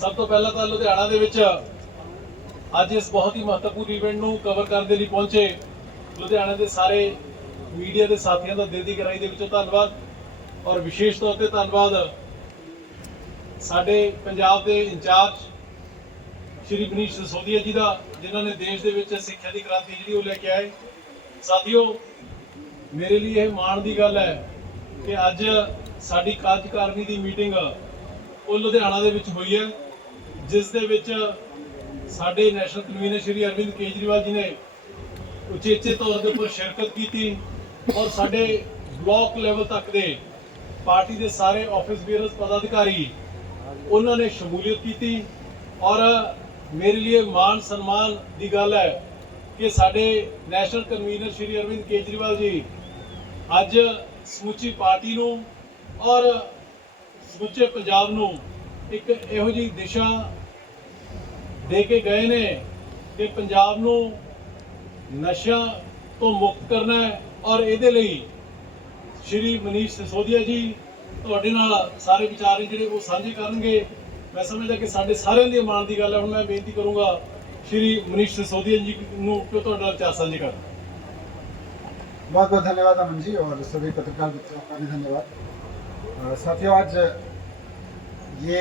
सब तो पहला तो लुधियाना दे विच अज इस बहुत ही महत्वपूर्ण इवेंट नूं कवर करने लिए पहुंचे लुधियाना के सारे मीडिया के साथियों का दिल की गहराई दे विचों धन्नवाद और विशेष तौर पर धन्नवाद साडे पंजाब के इंचार्ज श्री मनीष सिसोदिया जी का, जिन्हों ने देश के विच सिक्ख्या की क्रांति जी वो लेके आए। साथियों, मेरे लिए यह माण की गल है कि अज साडी कार्यकारिणी की मीटिंग वो लुधियाना दे विच हुई है, जिस दे विच साडे नैशनल कन्वीनर श्री अरविंद केजरीवाल जी ने उचेचे तौर के उपर शिरकत की और साडे ब्लॉक लैवल तक दे पार्टी के सारे ऑफिस बेयरर्स पदाधिकारी उन्होंने शमूलियत की। और मेरे लिए मान सम्मान की गल है कि साडे नैशनल कन्वीनर श्री अरविंद केजरीवाल जी अज समुची पार्टी नूं और समुचे पंजाब नूं एक इहो जी दिशा दे के गए ने कि पंजाब नूं नशा तो मुक्त करना है। और इहदे लई श्री मनीष सिसोदिया जी तुहाडे नाल सारे विचार जिहड़े वो साझे करनगे। मैं समझदा कि साडे सारिਆਂ ਦੀ माण की गल है। हुण मैं बेनती करूँगा श्री मनीष सिसोदिया जी नूं कि तुहाडे नाल विचार साझे करन। बहुत बहुत धन्यवाद अमन जी और सभी पत्रकार मित्रों का भी धन्यवाद। साथियों, आज ये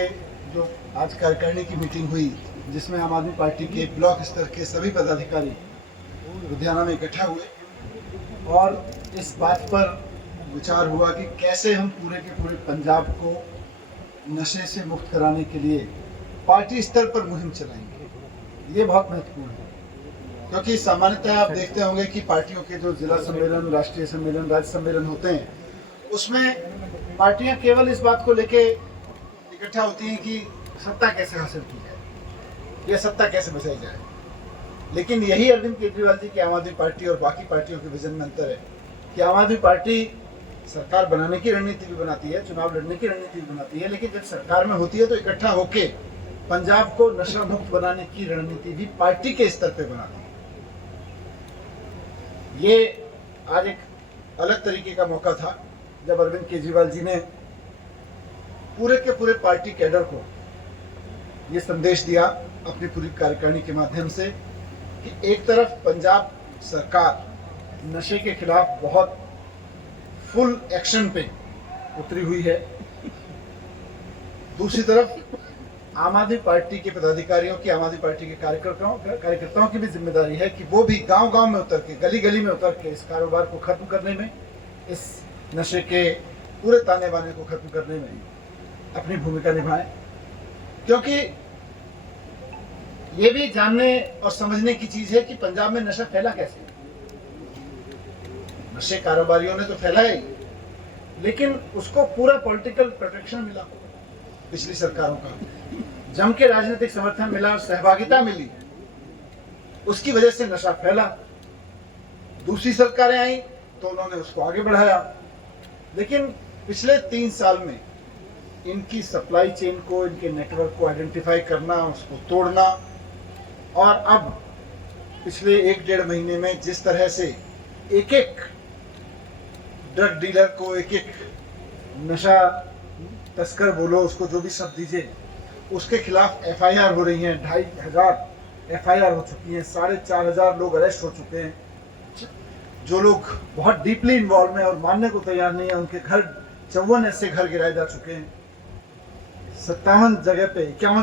जो आज कार्यकारिणी की मीटिंग हुई जिसमें आम आदमी पार्टी के ब्लॉक स्तर के सभी पदाधिकारी लुधियाना में इकट्ठा हुए और इस बात पर विचार हुआ कि कैसे हम पूरे के पूरे पंजाब को नशे से मुक्त कराने के लिए पार्टी स्तर पर मुहिम चलाएंगे। ये बहुत महत्वपूर्ण है क्योंकि सामान्यतः आप देखते होंगे कि पार्टियों के जो जिला सम्मेलन, राष्ट्रीय सम्मेलन, राज्य सम्मेलन होते हैं उसमें पार्टियां केवल इस बात को लेके इकट्ठा होती हैं कि सत्ता कैसे हासिल की जाए या सत्ता कैसे बचाई जाए। लेकिन यही अरविंद केजरीवाल जी की आम आदमी पार्टी और बाकी पार्टियों के विजन में अंतर है कि आम आदमी पार्टी सरकार बनाने की रणनीति भी बनाती है, चुनाव लड़ने की रणनीति भी बनाती है, लेकिन जब सरकार में होती है तो इकट्ठा होके पंजाब को नशा मुक्त बनाने की रणनीति भी पार्टी के स्तर पे बनाती है। ये आज एक अलग तरीके का मौका था जब अरविंद केजरीवाल जी ने पूरे के पूरे पार्टी कैडर को ये संदेश दिया अपनी पूरी कार्यकारिणी के माध्यम से कि एक तरफ पंजाब सरकार नशे के खिलाफ बहुत फुल एक्शन पे उतरी हुई है, दूसरी तरफ आम आदमी पार्टी के पदाधिकारियों की, आम आदमी पार्टी के कार्यकर्ताओं की भी जिम्मेदारी है कि वो भी गांव-गांव में उतर के, गली-गली में उतर के इस कारोबार को खत्म करने में, इस नशे के पूरे ताने बाने को खत्म करने में अपनी भूमिका निभाएं। क्योंकि ये भी जानने और समझने की चीज है कि पंजाब में नशा फैला कैसे। नशे कारोबारियों ने तो फैलाया ही, लेकिन उसको पूरा पॉलिटिकल प्रोटेक्शन मिला पिछली सरकारों का, जम के राजनीतिक समर्थन मिला, सहभागिता मिली, उसकी वजह से नशा फैला। दूसरी सरकारें आई तो उन्होंने उसको आगे बढ़ाया, लेकिन पिछले 3 साल में इनकी सप्लाई चेन को, इनके नेटवर्क को आइडेंटिफाई करना, उसको तोड़ना, और अब पिछले 1-1.5 महीने में जिस तरह से एक एक ड्रग डीलर को, एक एक नशा तस्कर बोलो, उसको जो भी शब्द दीजिए, उसके खिलाफ एफआईआर हो रही हैं। 2500 एफआईआर हो चुकी हैं, 4500 लोग अरेस्ट हो चुके हैं। जो लोग बहुत डीपली इन्वॉल्व हैं और मानने को तैयार नहीं है, उनके घर 54 ऐसे घर गिराए जा चुके हैं, 51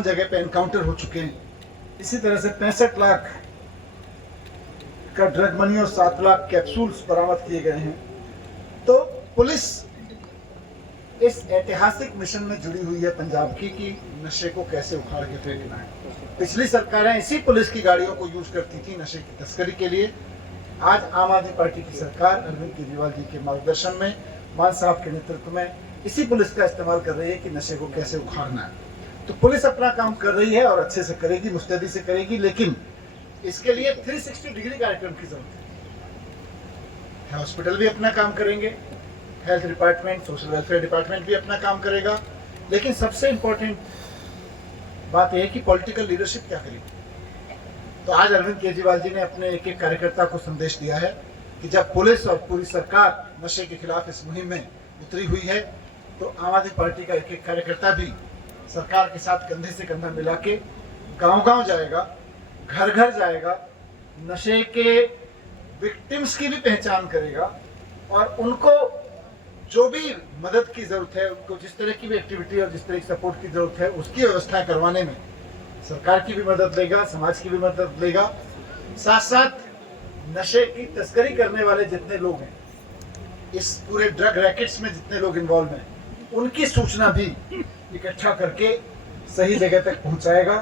जगह पे एनकाउंटर हो चुके हैं। इसी तरह से 65 लाख का ड्रग मनी और 7 लाख कैप्सूल्स बरामद किए गए हैं। तो पुलिस इस ऐतिहासिक मिशन में जुड़ी हुई है पंजाब की कि नशे को कैसे उखाड़ के फेंकना है। पिछली सरकारें इसी पुलिस की गाड़ियों को यूज करती थी नशे की तस्करी के लिए। आज आम आदमी पार्टी की सरकार अरविंद केजरीवाल जी के मार्गदर्शन में, मान साहब के नेतृत्व में इसी पुलिस का इस्तेमाल कर रही है कि नशे को कैसे उखाड़ना है। तो पुलिस अपना काम कर रही है और अच्छे से करेगी, मुस्तैदी से करेगी, लेकिन इसके लिए 360 डिग्री कार्यक्रम की जरूरत है। हॉस्पिटल भी अपना काम करेंगे, health department, social welfare department भी अपना काम करेगा, लेकिन सबसे इंपॉर्टेंट बात यह है कि पॉलिटिकल लीडरशिप क्या करेगी। तो आज अरविंद केजरीवाल जी ने अपने एक एक कार्यकर्ता को संदेश दिया है कि जब पुलिस और पूरी सरकार नशे के खिलाफ इस मुहिम में उतरी हुई है तो आम आदमी पार्टी का एक एक कार्यकर्ता भी सरकार के साथ कंधे से कंधा मिला के गांव-गांव जाएगा, घर-घर जाएगा, नशे के विक्टिम्स की भी पहचान करेगा और उनको जो भी मदद की जरूरत है, उनको जिस तरह की भी एक्टिविटी और जिस तरह की सपोर्ट की जरूरत है, उसकी व्यवस्था करवाने में सरकार की भी मदद लेगा, समाज की भी मदद लेगा। साथ साथ नशे की तस्करी करने वाले जितने लोग हैं, इस पूरे ड्रग रैकेट्स में जितने लोग इन्वॉल्व हैं, उनकी सूचना भी इकट्ठा करके सही जगह तक पहुंचाएगा।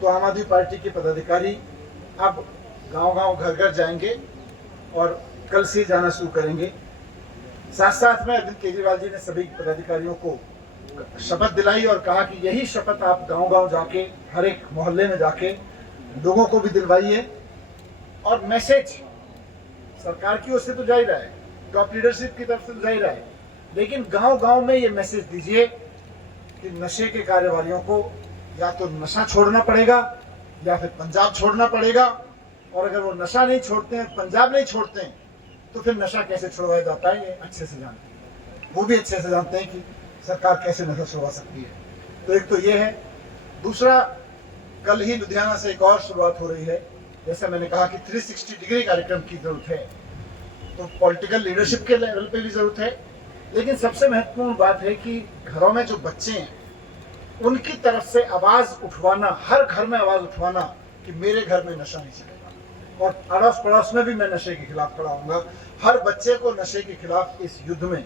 तो आम आदमी पार्टी के पदाधिकारी अब गांव-गांव, घर-घर जाएंगे और कल से जाना शुरू करेंगे। साथ साथ में अरविंद केजरीवाल जी ने सभी पदाधिकारियों को शपथ दिलाई और कहा कि यही शपथ आप गांव-गांव जाके, हर एक मोहल्ले में जाके लोगों को भी दिलवाइए और मैसेज सरकार की ओर से तो जा ही रहा है, टॉप लीडरशिप की तरफ से तो जा ही रहा है, लेकिन गांव-गांव में ये मैसेज दीजिए कि नशे के कारोबारियों को या तो नशा छोड़ना पड़ेगा या फिर पंजाब छोड़ना पड़ेगा, और अगर वो नशा नहीं छोड़ते हैं, पंजाब नहीं छोड़ते हैं, तो फिर नशा कैसे छुड़वाया जाता है ये अच्छे से जानते हैं। वो भी अच्छे से जानते हैं कि सरकार कैसे नशा छुड़वा सकती है। तो एक तो ये है। दूसरा, कल ही लुधियाना से एक और शुरुआत हो रही है। जैसा मैंने कहा कि 360 डिग्री कार्यक्रम की जरूरत है, तो पॉलिटिकल लीडरशिप के लेवल पे भी जरूरत है, लेकिन सबसे महत्वपूर्ण बात है कि घरों में जो बच्चे हैं उनकी तरफ से आवाज उठवाना, हर घर में आवाज उठवाना कि मेरे घर में नशा नहीं चलेगा, और अड़ोस पड़ोस में भी मैं नशे के खिलाफ खड़ा होऊंगा। हर बच्चे को नशे के खिलाफ इस युद्ध में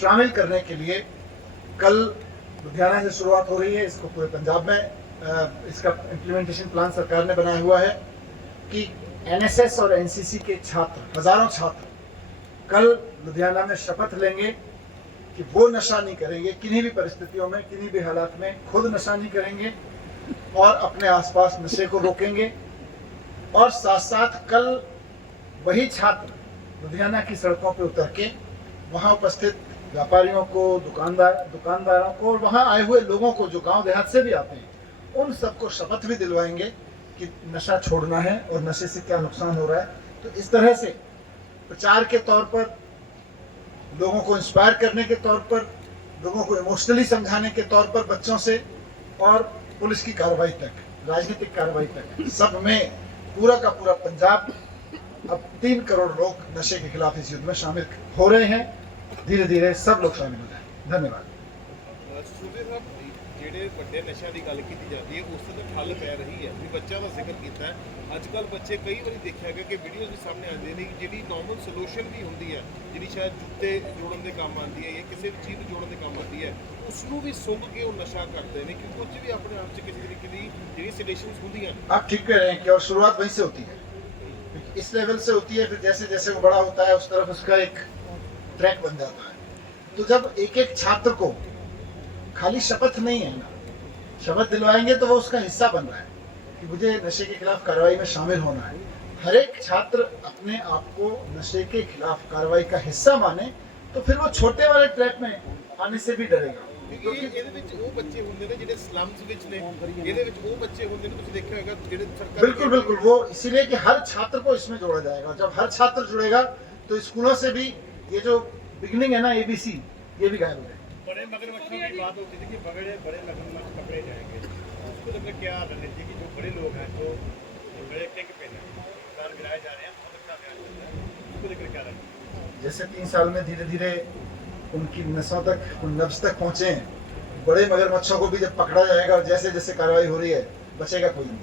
शामिल करने के लिए कल लुधियाना से शुरुआत हो रही है। इसको पूरे पंजाब में इसका इम्प्लीमेंटेशन प्लान सरकार ने बनाया हुआ है कि एनएसएस और एनसीसी के छात्र, हजारों छात्र कल लुधियाना में शपथ लेंगे कि वो नशा नहीं करेंगे, किन्हीं भी परिस्थितियों में, किन्हीं भी हालात में खुद नशा नहीं करेंगे और अपने आसपास नशे को रोकेंगे। और साथ साथ कल वही छात्र लुधियाना की सड़कों पर उतर के वहां उपस्थित व्यापारियों को, दुकानदारों को और वहां आए हुए लोगों को जो गांव देहात से भी आते हैं, उन सबको शपथ भी दिलवाएंगे कि नशा छोड़ना है और नशे से क्या नुकसान हो रहा है। तो इस तरह से प्रचार के तौर पर, लोगों को इंस्पायर करने के तौर पर, लोगों को इमोशनली समझाने के तौर पर, बच्चों से और पुलिस की कार्रवाई तक, राजनीतिक कार्रवाई तक, सब में पूरा का पूरा पंजाब, अब 3 करोड़ लोग नशे के खिलाफ इस युद्ध में शामिल हो रहे हैं। धीरे धीरे सब लोग शामिल हो जाए। धन्यवाद। सूबे साहब, ਜਿਹੜੇ ਵੱਡੇ ਨਸ਼ਿਆਂ ਦੀ ਗੱਲ ਕੀਤੀ ਜਾਂਦੀ ਹੈ ਉਸ ਤੇ ਠੱਲ ਪੈ ਰਹੀ ਹੈ ਵੀ ਬੱਚਿਆਂ ਦਾ ਜ਼ਿਕਰ ਕੀਤਾ ਹੈ। ਅੱਜ ਕੱਲ੍ਹ ਬੱਚੇ ਕਈ ਵਾਰੀ ਦੇਖਿਆ ਗਿਆ ਕਿ ਵੀਡੀਓਜ਼ ਵੀ ਸਾਹਮਣੇ ਆਉਂਦੇ ਨੇ ਕਿ ਜਿਹੜੀ ਨਾਰਮਲ ਸੋਲੂਸ਼ਨ ਵੀ ਹੁੰਦੀ ਹੈ, ਜਿਹੜੀ ਸ਼ਾਇਦ ਜੁੱਤੇ ਜੋੜਨ ਦੇ ਕੰਮ ਆਉਂਦੀ ਹੈ ਜਾਂ ਕਿਸੇ ਵੀ ਚੀਜ਼ ਜੋੜਨ ਦੇ ਕੰਮ ਆਉਂਦੀ ਹੈ, ਉਸ ਨੂੰ ਵੀ ਸੁੰਘ ਕੇ ਉਹ ਨਸ਼ਾ ਕਰਦੇ ਨੇ ਕਿ ਕੁਝ ਵੀ ਆਪਣੇ ਆਪ 'ਚ ਕਿਸੇ ਤਰੀਕੇ ਦੀ ਜਿਹੜੀ ਸਿਡੇਸ਼ਨਸ ਹੁੰਦੀਆਂ ਨੇ। आप ठीक कह रहे हैं कि और शुरुआत वहीं से होती है, इस लेवल से होती है, फिर जैसे जैसे वो बड़ा होता है उस तरफ उसका एक ट्रैक बन जाता है। तो जब एक एक छात्र को खाली शपथ नहीं है ना, शपथ दिलवाएंगे तो वो उसका हिस्सा बन रहा है कि मुझे नशे के खिलाफ कार्रवाई में शामिल होना है। हर एक छात्र अपने आप को नशे के खिलाफ कार्रवाई का हिस्सा माने, तो फिर वो छोटे वाले ट्रैक में आने से भी डरेगा। ਕਿਉਂਕਿ ਇਹਦੇ ਵਿੱਚ ਉਹ ਬੱਚੇ ਹੁੰਦੇ ਨੇ ਜਿਹੜੇ ਸਲਮਸ ਵਿੱਚ ਨੇ, ਇਹਦੇ ਵਿੱਚ ਉਹ ਬੱਚੇ ਹੁੰਦੇ ਨੇ, ਤੁਸੀਂ ਦੇਖਿਆ ਹੋਗਾ ਜਿਹੜੇ ਸਰਕਾਰ। बिल्कुल बिल्कुल, वो इसीलिए कि हर छात्र को इसमें जोड़ा जाएगा। जब हर छात्र जुड़ेगा तो स्कूलों से भी ये जो बिगनिंग है ना, ABC, ये भी गायब हो जाएगा। बड़े मगरमच्छों की बात होती थी कि बड़े मगरमच्छ पकड़े जाएंगे, उसको लेकर क्या रणनीति की जो बड़े लोग हैं जो बड़े टेक पे हैं, सरकार गिराए जा रहे हैं, उसको लेकर क्या रणनीति? जैसे 3 साल में धीरे धीरे उनकी नसों तक, उन नब्ज तक पहुंचे हैं, बड़े मगरमच्छों को भी जब पकड़ा जाएगा और जैसे जैसे कार्रवाई हो रही है, बचेगा कोई नहीं।